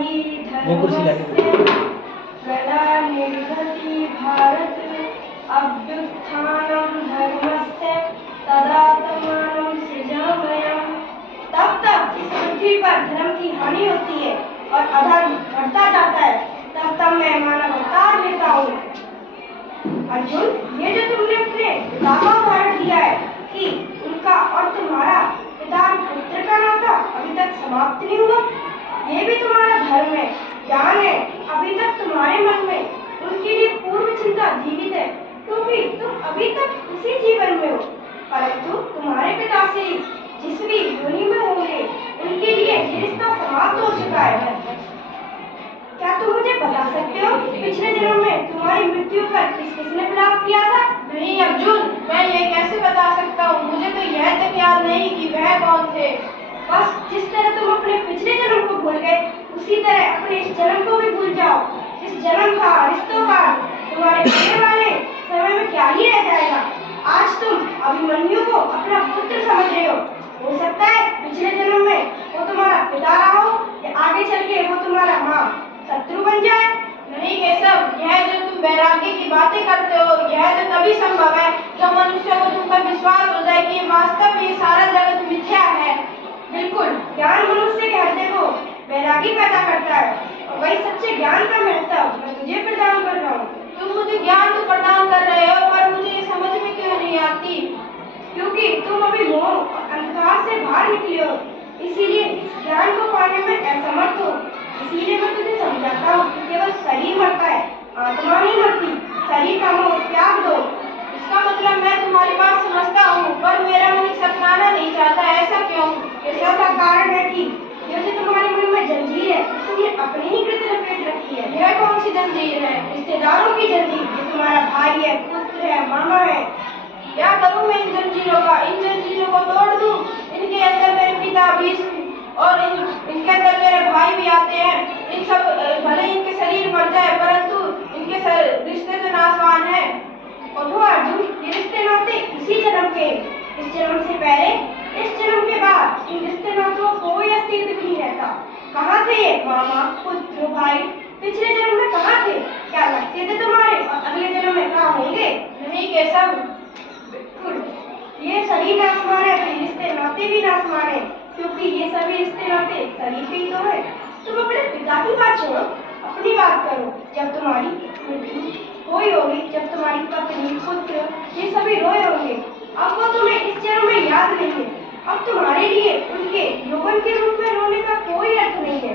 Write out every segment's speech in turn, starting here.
हि धर्मस्य गलानिर्गति भारत अभ्युत्थानं धर्मस्य तदात्मानं सृजाम्यहम्। तब तक इस पृथ्वी पर धर्म की हानि होती है और अधर्म बढ़ता जाता है, तब मैं मानव अवतार लेता हूँ। अर्जुन, ये जो तुमने अपने पिता का उदाहरण दिया है कि उनका और तुम्हारा पिता पुत्र का नाता अभी तक समाप्त नहीं हुआ, ये भी तुम्हारा धर्म है, ज्ञान है। अभी तक तुम्हारे मन में उनके लिए पूर्व चिंता जीवित है, क्योंकि तुम अभी तक उसी जीवन में हो, परंतु तुम्हारे पिता से जिस भी योनि में होंगे उनके लिए ये रिश्ता समाप्त हो चुका है। क्या तुम मुझे बता सकते हो पिछले जन्म में तुम्हारी मृत्यु पर किसने विलाप किया था? नहीं अर्जुन, मैं ये कैसे बता सकता हूँ, मुझे तो यह तक याद नहीं कि वह कौन थे। बस जिस तरह तुम अपने पिछले जन्म को भूल गए, उसी तरह अपने इस जन्म को भी भूल जाओ। इस जन्म का रिश्तों का तुम्हारे आने वाले समय में क्या ही रह जाएगा। आज तुम अभिमन्यु को अपना पुत्र समझ रहे हो सकता है पिछले जन्म में वो तुम्हारा पिता रहा हो या आगे चल के वो तुम्हारा माँ शत्रु बन जाए। नहीं केशव, यह जो तुम वैराग्य की बातें करते हो, यह तो तभी संभव है जब मनुष्य को तुम पर विश्वास हो जाए कि वास्तव में सारा जगत मिथ्या है। बिल्कुल, ज्ञान मनुष्य के हृदय को वैरागी पैदा करता है और वही सच्चे ज्ञान का महत्व मैं तुझे प्रदान कर रहा हूँ। तुम मुझे ज्ञान तो प्रदान कर रहे हो, पर मुझे ये समझ में क्यों नहीं आती? क्योंकि तुम अभी मोह और अंधकार से बाहर निकले हो, इसीलिए इस ज्ञान को पाने में असमर्थ हो। इसीलिए मैं तुझे समझाता हूँ कि केवल शरीर मरता है, आत्मा नहीं मरती। शरीर का मोह त्याग दो। इसका मतलब मैं तुम्हारी बात समझता हूँ, पर मेरा मन इसे अपनाना नहीं चाहता। ऐसा क्यों? ऐसा का कारण है कि जैसे तुम्हारे मन में जंजीर है, तुमने अपने ही कृत लपेट रखी है। यह कौन सी जंजीर है? रिश्तेदारों की जंजीर, जो तुम्हारा भाई है, पुत्र है, मामा है। क्या करूँ मैं इन जंजीरों का? इन जंजीरों को तोड़ दूँ? इनके अंदर मेरे पिता भीष्म और इनके अंदर मेरे भाई भी आते हैं। इन सब भले इनके शरीर मर जाए, परंतु इनके रिश्ते तो नाशवान है। उठो अर्जुन, ये रिश्ते नाते इसी जन्म के, इस जन्म से पहले, इस जन्म के बाद इन रिश्ते नातों को कोई अस्तित्व नहीं रहता। कहाँ थे ये मामा, पुत्र, भाई? पिछले जन्म में कहाँ थे? क्या लगते थे तुम्हारे? और अगले जन्म में कहाँ होंगे? नहीं केशव, बिल्कुल, ये शरीर नाशवान है तो रिश्ते नाते भी नाशवान है, क्योंकि ये सभी रिश्ते नाते शरीर के ही तो है। तुम अपने पिता की बात छोड़ो, अपनी बात करो। जब तुम्हारी मृत्यु हुई होगी, जब तुम्हारी पत्नी, पुत्र ये सभी रोए होंगे, अब वो तुम्हें इस जन्म में याद नहीं है। अब तुम्हारे लिए उनके यौवन के रूप में रोने का कोई अर्थ नहीं है।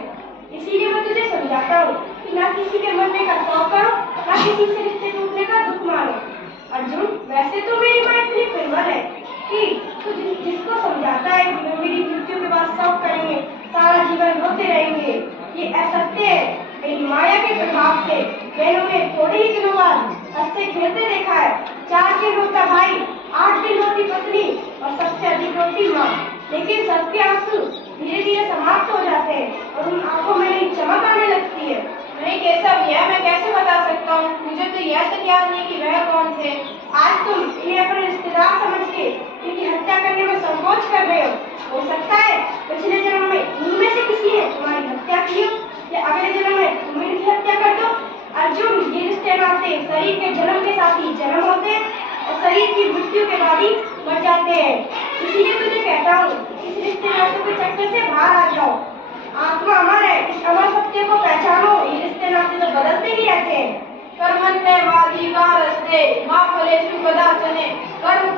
इसीलिए मैं तुझे समझाता हूँ कि ना किसी के मरने का शौक करो, ना किसी से रिश्ते टूटने का दुख मानो। अर्जुन, वैसे तो मेरी माँ इतनी निर्बल है कि तू जिसको समझाता है कि मेरी मृत्यु के बाद शौक करेंगे, सारा जीवन रोते रहेंगे, ये असत्य है। मेरी माया के प्रभाव से मैंने उन्हें थोड़े ही दिनों बाद हंसते खेलते देखा है। 4 दिन रोता भाई, 8 दिन रोती पत्नी और सबसे अधिक रोती माँ। लेकिन सबके आंसू धीरे धीरे समाप्त हो जाते हैं और उन आंखों में नई चमक आने लगती है। नहीं केशव, यह मैं कैसे बता सकता हूँ? मुझे तो यह तक याद नहीं कि वह कौन थे। आज तुम इन्हें अपने रिश्तेदार समझ के इनकी हत्या करने में संकोच कर रहे हो सकता है पिछले जन्म में इनमें से किसी ने तुम्हारी हत्या की हो या अगले जन्म में तुम इनकी हत्या कर दो। अर्जुन, ये रिश्ते नाते शरीर के जन्म के साथ ही जन्म होते हैं और शरीर की मृत्यु के बाद ही मर जाते हैं। इसीलिए तुझे कहता हूँ, इस रिश्ते नाते के चक्कर से बाहर आ जाओ। आत्मा अमर है, इस अमर सत्य को पहचानो। ये रिश्ते नाते तो बदलते ही रहते हैं। कर्मण्येवाधिकारस्ते मा फलेषु कदाचन। कर्म